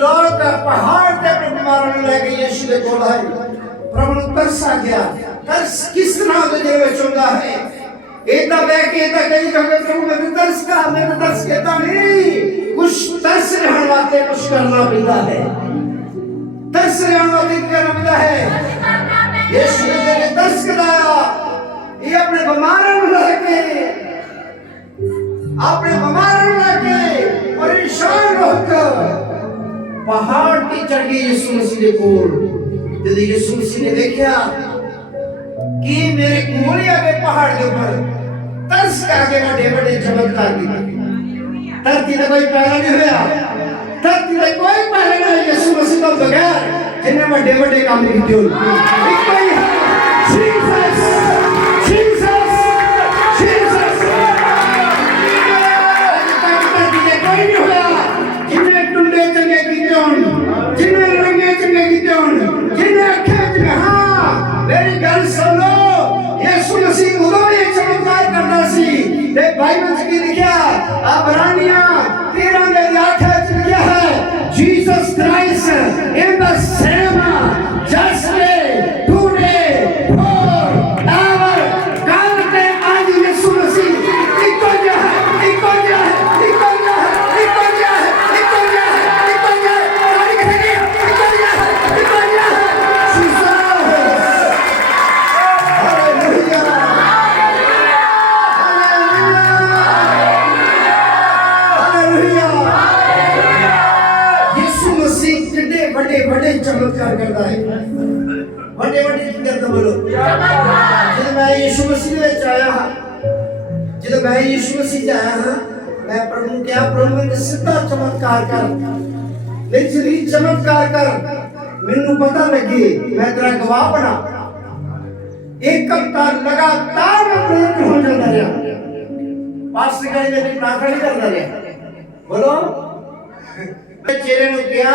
دور کا پہاڑ تے اپنے بیماروں نے لے کے یشی دے کول آئی پرمو نے ترسا گیا ترس کس طرح دے جے وچ ہوندا ہے ایتا بے کے ایتا کئی جگہ کروں میں ترس کا میں ترس کہتا نہیں کچھ ترس رہن واسطے کچھ کرنا پیندا ہے ترس رہن واسطے کرنا پیندا ہے یشی دے نے ترس کرایا یہ اپنے بیماروں نے لے کے اپنے ਕਰ ਯਿਸੂ ਮਸੀਹ ਦੇ ਕੋਲ ਜਦੋਂ ਯਿਸੂ ਮਸੀਹ ਨੇ ਦੇਖਿਆ ਕਿ ਮੇਰੇ ਕੋਲ ਹੀ ਗਏ ਪਹਾੜ ਦੇ ਉੱਪਰ ਤਰਸ ਕਰਕੇ ਵੱਡੇ ਵੱਡੇ ਚਮਤਕਾਰ ਕੀਤੇ ਧਰਤੀ ਦਾ ਕੋਈ ਪੈਦਾ ਨਹੀਂ ਹੋਇਆ ਧਰਤੀ ਦਾ ਕੋਈ ਪੈਦਾ ਨਹੀਂ ਯਿਸੂ ਮਸੀਹ ਤੋਂ ਬਗੈਰ ਜਿੰਨੇ ਵੱਡੇ ਵੱਡੇ ਕੰਮ ਕੀਤੇ ਹੋਣ ਇੱਕੋ ਹੀ ਸੀ بائبل بھی رکھا آبرانیاں لاٹھ رہا ہے جی سو ستائیس چمتکار کرتا ہے بڑے بڑے کی کرتا بولو جب میں یشو مسیح میں چاہیا ہاں جب میں یشو مسیح چاہیا ہاں میں پرمو کیا پرمو میں سدھا چمتکار کر لیکن یہ چمتکار کر میں نے پتہ لگی میں ترہ گواہ پڑا ایک کم تار لگا تار میں پرمو کی ہو جاتا رہا پاس سکھائی میں بھی پراکھڑی کرتا رہا بولو میں چیرے نے کیا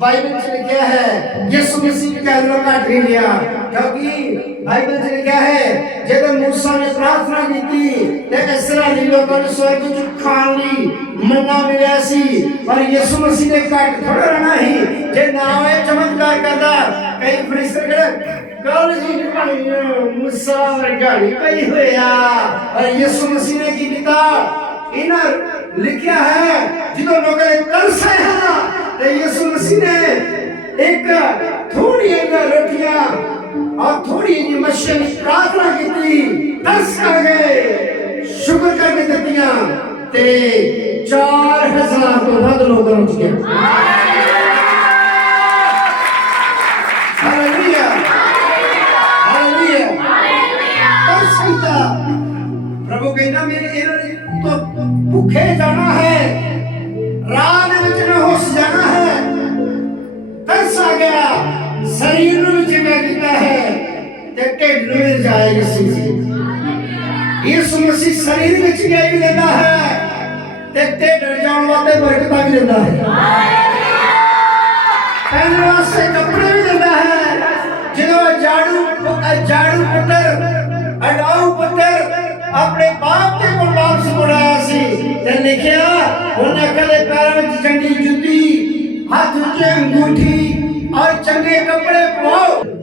بائبل سے لکھا ہے یسو مسیح کے کہلوں کا ڈھیل لیا کیونکہ بائبل سے لکھا ہے جب موسیٰ نے پرارتھنا کی تھی لیکن اس طرح دی لوکاں نے سوئے کچھ کھان لی منا مل ایسی پر یسو مسیح نے کٹ کھڑا رہنا ہی جے ناوے ہوئے چمکدار کردا کئی فرشتے کڑے کال جی کی پانی موسیٰ ورگاڑی پئی ہویا اور یسو مسیح نے کی کتاب انہاں لکھیا ہے جدوں لوکاں نے ترسے ہیں اسی نے ایک تھوڑی اینا رکھیا اور تھوڑی اینی مشن کاترا کی تھی درس کر گئے شکر کر کے دکھیا تے چار ہزار تو بہت لوگ دروں چکے ہیں کہنا میرے ایرے تو بکھے جانا ہے راہ اپنے کو لکھا جی ہاتھ انگوٹھی ਔਰ ਚੰਗੇ ਕੱਪੜੇ ਪਾਓ